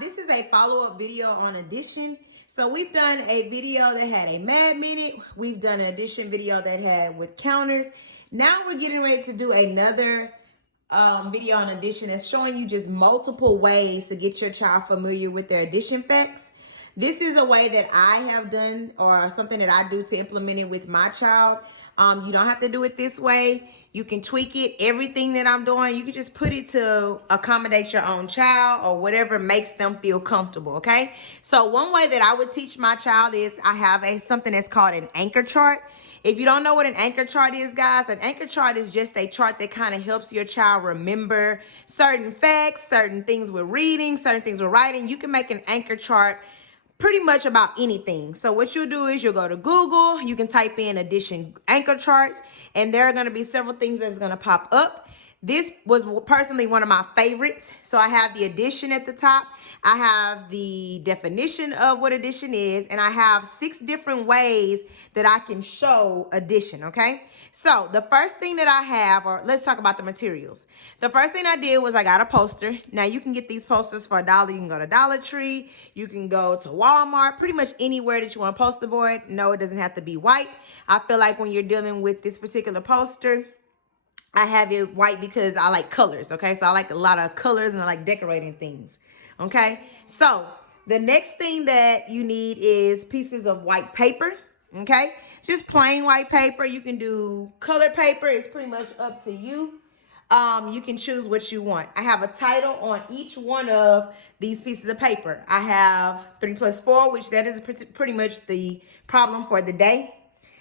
This is a follow-up video on addition. So we've done a video that had a math minute. We've done an addition video that had with counters. Now we're getting ready to do another video on addition that's showing you just multiple ways to get your child familiar with their addition facts. This is a way that I have done, or something that I do to implement it with my child. You don't have to do it this way. You can tweak it. Everything that I'm doing, you can just put it to accommodate your own child or whatever makes them feel comfortable, okay? So one way that I would teach my child is I have something that's called an anchor chart. If you don't know what an anchor chart is, guys, an anchor chart is just a chart that kind of helps your child remember certain facts, certain things with reading, certain things with writing. You can make an anchor chart pretty much about anything. So what you'll do is you'll go to Google, you can type in addition anchor charts, and there are going to be several things that's going to pop up. This was personally one of my favorites. So I have the addition at the top. I have the definition of what addition is, and I have 6 different ways that I can show addition, okay? So the first thing that I have, or let's talk about the materials. The first thing I did was I got a poster. Now you can get these posters for $1. You can go to Dollar Tree. You can go to Walmart, pretty much anywhere that you want a poster board. No, it doesn't have to be white. I feel like when you're dealing with this particular poster, I have it white because I like colors, okay? So I like a lot of colors and I like decorating things, okay? So the next thing that you need is pieces of white paper, okay? Just plain white paper. You can do colored paper. It's pretty much up to you. You can choose what you want. I have a title on each one of these pieces of paper. I have 3 plus 4, which that is pretty much the problem for the day.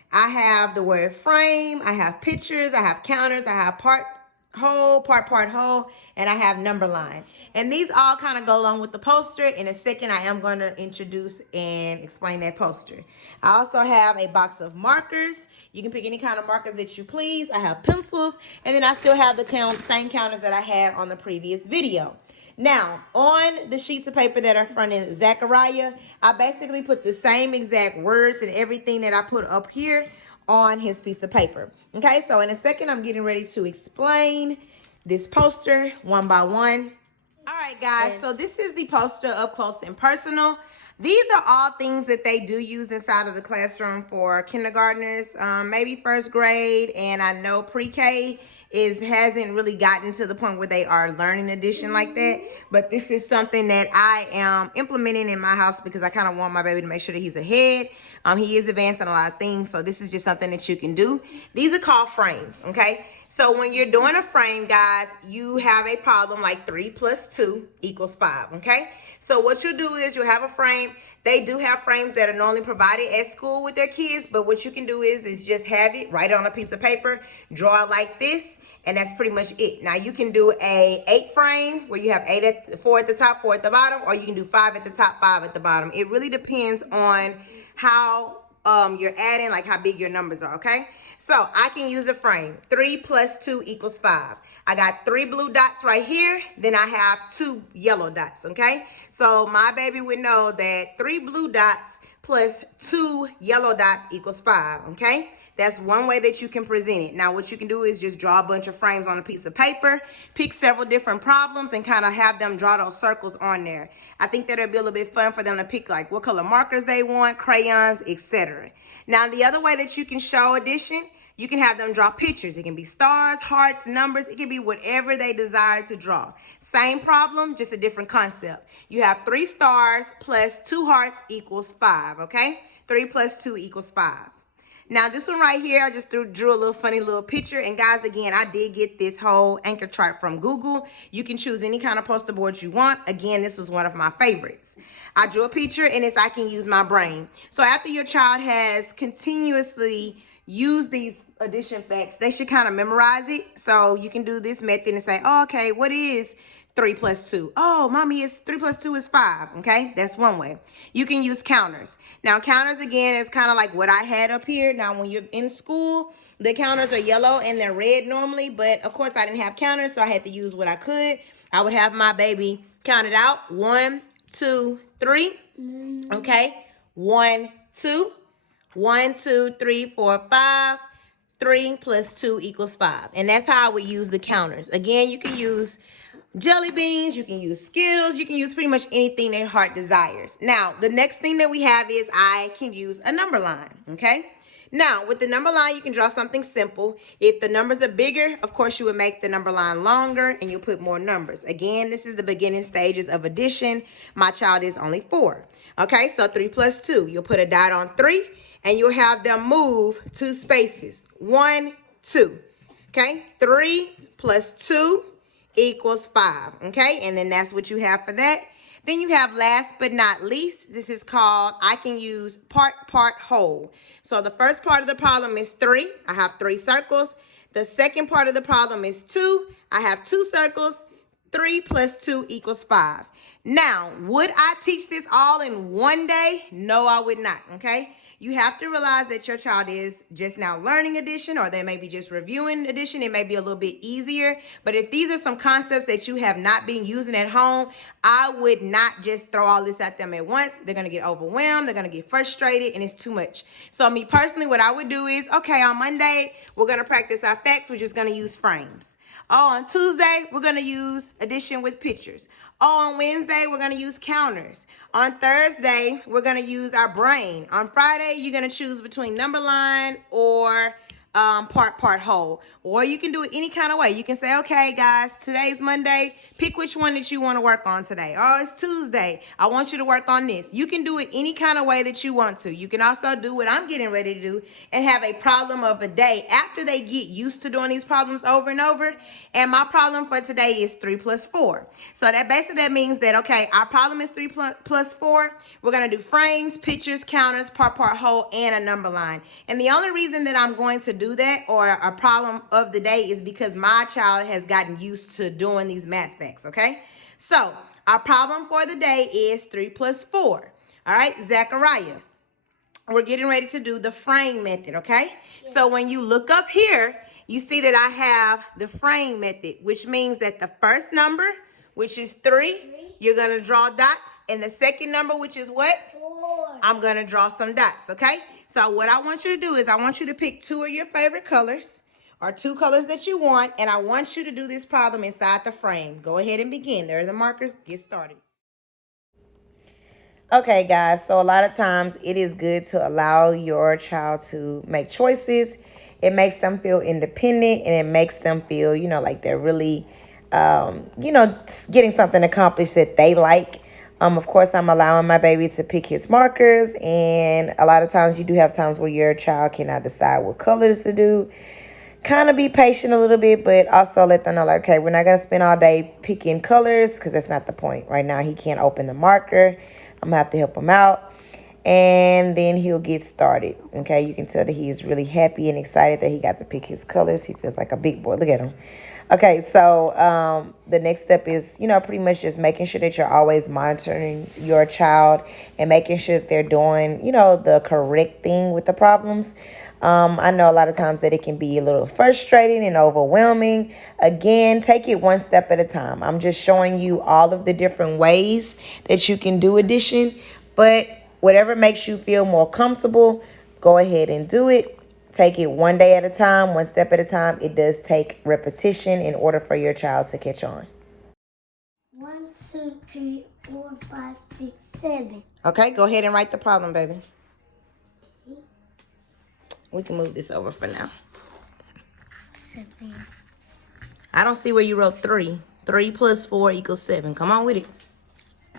I have the word frame, I have pictures, I have counters, I have part, whole, and I have number line. And these all kind of go along with the poster. In a second, I am going to introduce and explain that poster. I also have a box of markers. You can pick any kind of markers that you please. I have pencils, and then I still have the same counters that I had on the previous video. Now, on the sheets of paper that are fronted Zachariah, I basically put the same exact words and everything that I put up here on his piece of paper. Okay, so in a second, I'm getting ready to explain this poster one by one. All right, guys, so this is the poster up close and personal. These are all things that they do use inside of the classroom for kindergartners, maybe first grade, and I know pre-K hasn't really gotten to the point where they are learning addition like that. But this is something that I am implementing in my house because I kind of want my baby to make sure that he's ahead. He is advanced in a lot of things, so this is just something that you can do. These are called frames, okay? So when you're doing a frame, guys, you have a problem like 3 plus 2 equals 5, okay? So what you'll do is you'll have a frame. They do have frames that are normally provided at school with their kids, but what you can do is just have it, write it on a piece of paper, draw it like this, and that's pretty much it. Now you can do a 8 frame where you have 4 at the top, 4 at the bottom, or you can do 5 at the top, 5 at the bottom. It really depends on how you're adding, like how big your numbers are, okay? So I can use a frame. 3 plus 2 equals 5. I got 3 blue dots right here. Then I have 2 yellow dots, okay? So my baby would know that 3 blue dots plus 2 yellow dots equals 5, okay? That's one way that you can present it. Now, what you can do is just draw a bunch of frames on a piece of paper, pick several different problems, and kind of have them draw those circles on there. I think that'll be a little bit fun for them to pick like what color markers they want, crayons, etc. Now, the other way that you can show addition, you can have them draw pictures. It can be stars, hearts, numbers. It can be whatever they desire to draw. Same problem, just a different concept. You have 3 stars plus 2 hearts equals 5, okay? 3 plus 2 equals 5. Now, this one right here, I just drew a little funny little picture. And guys, again, I did get this whole anchor chart from Google. You can choose any kind of poster board you want. Again, this was one of my favorites. I drew a picture, and I can use my brain. So after your child has continuously used these addition facts, they should kind of memorize it. So you can do this method and say, oh, okay, what is 3 plus 2? Oh, mommy, 3 plus 2 is 5. Okay, that's one way. You can use counters. Now, counters, again, is kind of like what I had up here. Now, when you're in school, the counters are yellow and they're red normally. But, of course, I didn't have counters, so I had to use what I could. I would have my baby count it out. 1, 2, 3. Okay, 1, 2. 1, 2, 3, 4, 5. 3 plus 2 equals 5. And that's how I would use the counters. Again, you can use jelly beans, you can use Skittles, you can use pretty much anything that your heart desires. Now, the next thing that we have is I can use a number line, okay? Now, with the number line, you can draw something simple. If the numbers are bigger, of course, you would make the number line longer and you'll put more numbers. Again, this is the beginning stages of addition. My child is only 4. Okay, so 3 plus 2. You'll put a dot on 3 and you'll have them move 2 spaces. 1, 2. Okay, 3 plus 2 equals 5. Okay, and then that's what you have for that. Then you have last but not least, this is called, I can use part, whole. So the first part of the problem is 3. I have 3 circles. The second part of the problem is 2. I have 2 circles. 3 plus 2 equals 5. Now, would I teach this all in one day? No, I would not, okay? You have to realize that your child is just now learning addition, or they may be just reviewing addition. It may be a little bit easier. But if these are some concepts that you have not been using at home, I would not just throw all this at them at once. They're going to get overwhelmed. They're going to get frustrated, and it's too much. So me personally, what I would do is, okay, on Monday, we're going to practice our facts. We're just going to use frames. Oh, on Tuesday, we're going to use addition with pictures. Oh, on Wednesday, we're going to use counters. On Thursday, we're going to use our brain. On Friday, you're going to choose between number line or part, whole. Or you can do it any kind of way. You can say, okay, guys, today's Monday. Pick which one that you want to work on today. Oh, it's Tuesday. I want you to work on this. You can do it any kind of way that you want to. You can also do what I'm getting ready to do and have a problem of a day after they get used to doing these problems over and over. And my problem for today is 3 plus 4. So that basically means that, okay, our problem is 3 plus 4. We're going to do frames, pictures, counters, part, whole, and a number line. And the only reason that I'm going to do that, or a problem of the day, is because my child has gotten used to doing these math facts, okay? So our problem for the day is 3 plus 4. All right, Zachariah, we're getting ready to do the frame method, okay? Yes. So when you look up here, you see that I have the frame method, which means that the first number, which is 3, you're going to draw dots. And the second number, which is what? 4. I'm going to draw some dots, okay? So what I want you to do is I want you to pick 2 of your favorite colors, or 2 colors that you want, and I want you to do this problem inside the frame. Go ahead and begin. There are the markers. Get started. Okay, guys, so a lot of times it is good to allow your child to make choices. It makes them feel independent, and it makes them feel, you know, like they're really, you know, getting something accomplished that they like. Of course, I'm allowing my baby to pick his markers, and a lot of times you do have times where your child cannot decide what colors to do. Kind of be patient a little bit, but also let them know, like, okay, we're not going to spend all day picking colors because that's not the point. Right now, he can't open the marker. I'm going to have to help him out, and then he'll get started. Okay, you can tell that he's really happy and excited that he got to pick his colors. He feels like a big boy. Look at him. Okay, so the next step is, you know, pretty much just making sure that you're always monitoring your child and making sure that they're doing, you know, the correct thing with the problems. I know a lot of times that it can be a little frustrating and overwhelming. Again, take it one step at a time. I'm just showing you all of the different ways that you can do addition, but whatever makes you feel more comfortable, go ahead and do it. Take it one day at a time, one step at a time. It does take repetition in order for your child to catch on. 1, 2, 3, 4, 5, 6, 7. Okay, go ahead and write the problem, baby. We can move this over for now. 7. I don't see where you wrote 3. 3 plus 4 equals 7. Come on with it.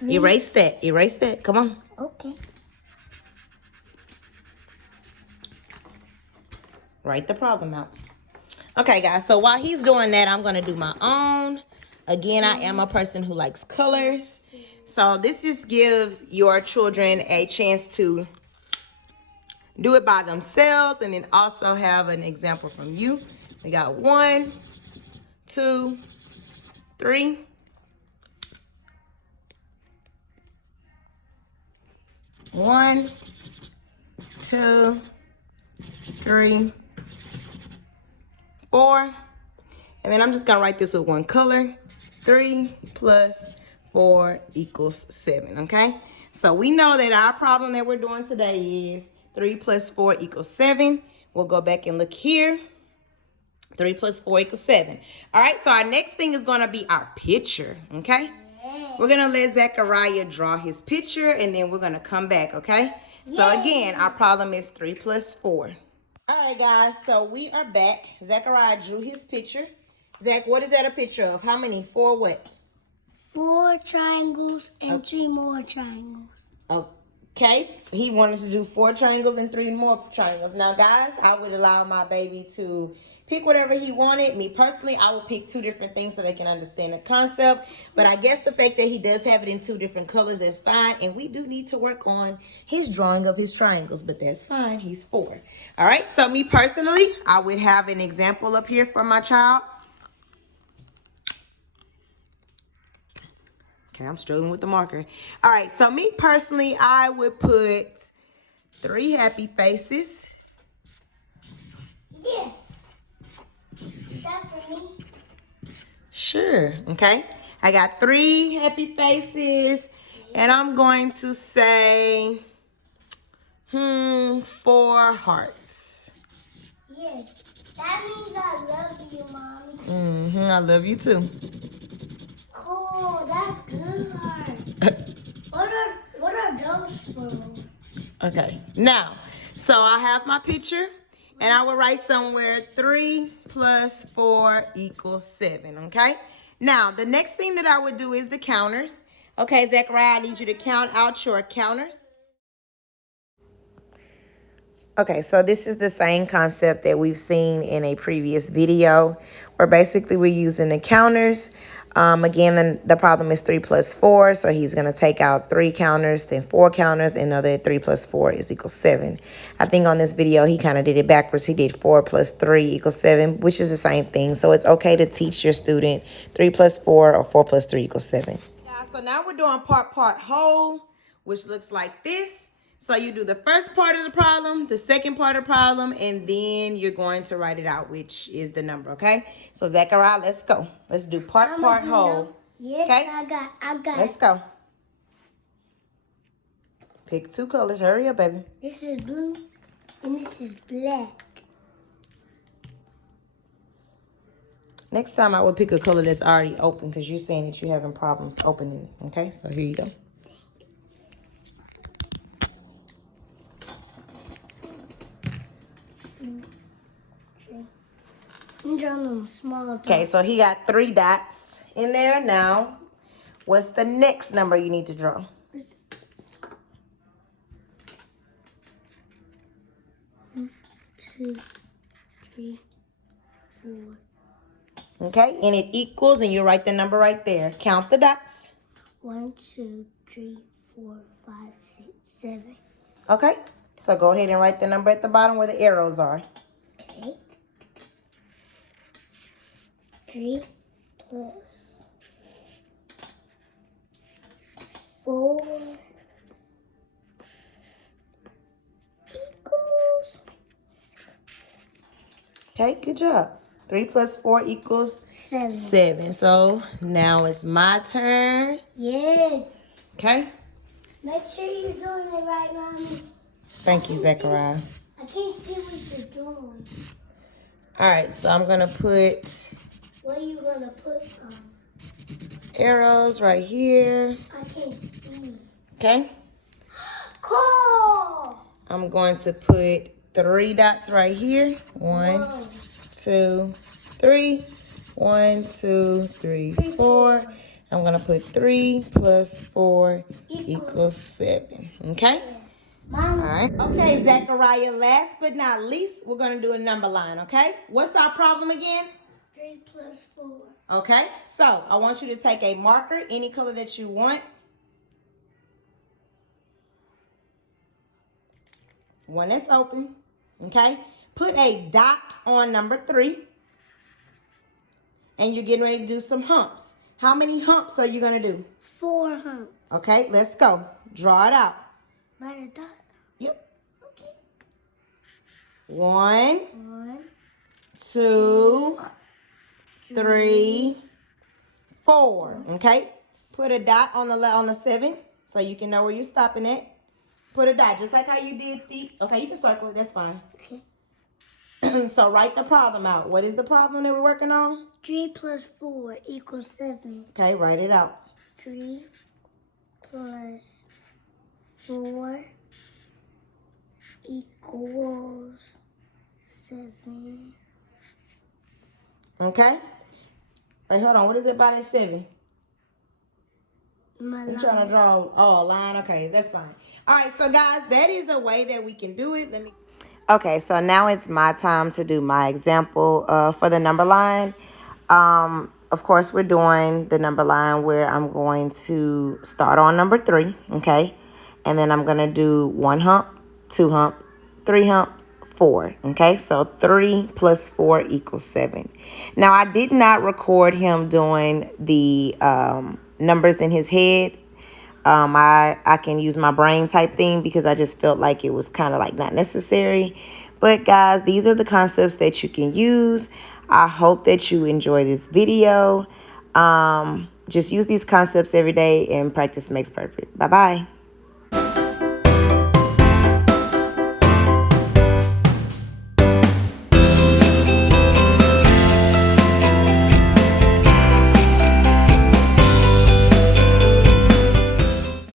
3. Erase that. Erase that. Come on. Okay. Write the problem out. Okay, guys. So while he's doing that, I'm going to do my own. Again, I am a person who likes colors. So this just gives your children a chance to do it by themselves, and then also have an example from you. We got 1, 2, 3. 1, 2, 3, 4. And then I'm just gonna write this with one color. 3 plus 4 equals 7, okay? So we know that our problem that we're doing today is 3 plus 4 equals 7. We'll go back and look here. 3 plus 4 equals 7. All right, so our next thing is going to be our picture, okay? We're going to let Zechariah draw his picture, and then we're going to come back, okay? So again, our problem is 3 plus 4. All right, guys, so we are back. Zechariah drew his picture. Zach, what is that a picture of? How many? 4 what? 4 triangles and 3 more triangles. Okay, he wanted to do 4 triangles and 3 more triangles. Now, guys, I would allow my baby to pick whatever he wanted. Me personally, I would pick 2 different things so they can understand the concept. But I guess the fact that he does have it in 2 different colors, that's fine. And we do need to work on his drawing of his triangles, but that's fine. He's 4. All right, so me personally, I would have an example up here for my child. Okay, I'm struggling with the marker. All right, so me personally, I would put 3 happy faces. Yeah. Is that for me? Sure, okay. I got 3 happy faces, and I'm going to say, 4 hearts. Yes. That means I love you, Mommy. I love you too. Cool, that's good heart. What are those for? Okay, now, so I have my picture, and I will write somewhere 3 plus 4 equals 7, okay? Now, the next thing that I would do is the counters. Okay, Zechariah, I need you to count out your counters. Okay, so this is the same concept that we've seen in a previous video, where basically we're using the counters. Again, the problem is 3 plus 4, so he's going to take out 3 counters, then 4 counters, and know that 3 plus 4 is equal 7. I think on this video, he kind of did it backwards. He did 4 plus 3 equals 7, which is the same thing. So it's okay to teach your student 3 plus 4 or 4 plus 3 equals 7. Yeah, so now we're doing part whole, which looks like this. So you do the first part of the problem, the second part of the problem, and then you're going to write it out, which is the number, okay? So Zechariah, let's go. Let's do part whole. Yes, okay? I got Let's go. Pick 2 colors. Hurry up, baby. This is blue and this is black. Next time I would pick a color that's already open, because you're saying that you're having problems opening it, okay? So here you go. I'm drawing them small dots. Okay, so he got 3 dots in there. Now, what's the next number you need to draw? 1, 2, 3, 4. Okay, and it equals, and you write the number right there. Count the dots. 1, 2, 3, 4, 5, 6, 7. Okay, so go ahead and write the number at the bottom where the arrows are. Okay. 3 plus 4 equals. Okay, good job. 3 plus 4 equals 7. 7. So now it's my turn. Yeah. Okay. Make sure you're doing it right, Mommy. Thank you, Zechariah. I can't see what you're doing. All right, so I'm going to put What are you going to put on? arrows right here. I can't see. Okay. Cool! I'm going to put 3 dots right here. 1, Whoa. 2, 3. 1, 2, 3, 4. I'm going to put 3 plus 4 equals 7. Okay? Mom. All right. Okay, Zechariah, last but not least, we're going to do a number line, okay? What's our problem again? 3 plus 4. Okay, so I want you to take a marker, any color that you want. One that's open, okay? Put a dot on number 3. And you're getting ready to do some humps. How many humps are you going to do? 4 humps. Okay, let's go. Draw it out. Write a dot. Yep. Okay. 1, 1, 2, 3, 4. Okay. Put a dot on the 7 so you can know where you're stopping at. Put a dot just like how you did the. Okay, you can circle it. That's fine. Okay. So write the problem out. What is the problem that we're working on? 3 plus 4 equals 7. Okay, write it out. 3 plus 4 equals 7. Okay? Wait, hold on. What is it about at 7? I'm trying to draw a line. Okay, that's fine. All right, so guys, that is a way that we can do it. Okay, so now it's my time to do my example for the number line. Of course, we're doing the number line where I'm going to start on number 3, okay? And then I'm going to do 1 hump, 2 hump, 3 humps, 4, okay? So 3 plus 4 equals 7. Now, I did not record him doing the numbers in his head. I can use my brain type thing because I just felt like it was kind of like not necessary. But guys, these are the concepts that you can use. I hope that you enjoy this video. Just use these concepts every day, and practice makes perfect. Bye-bye.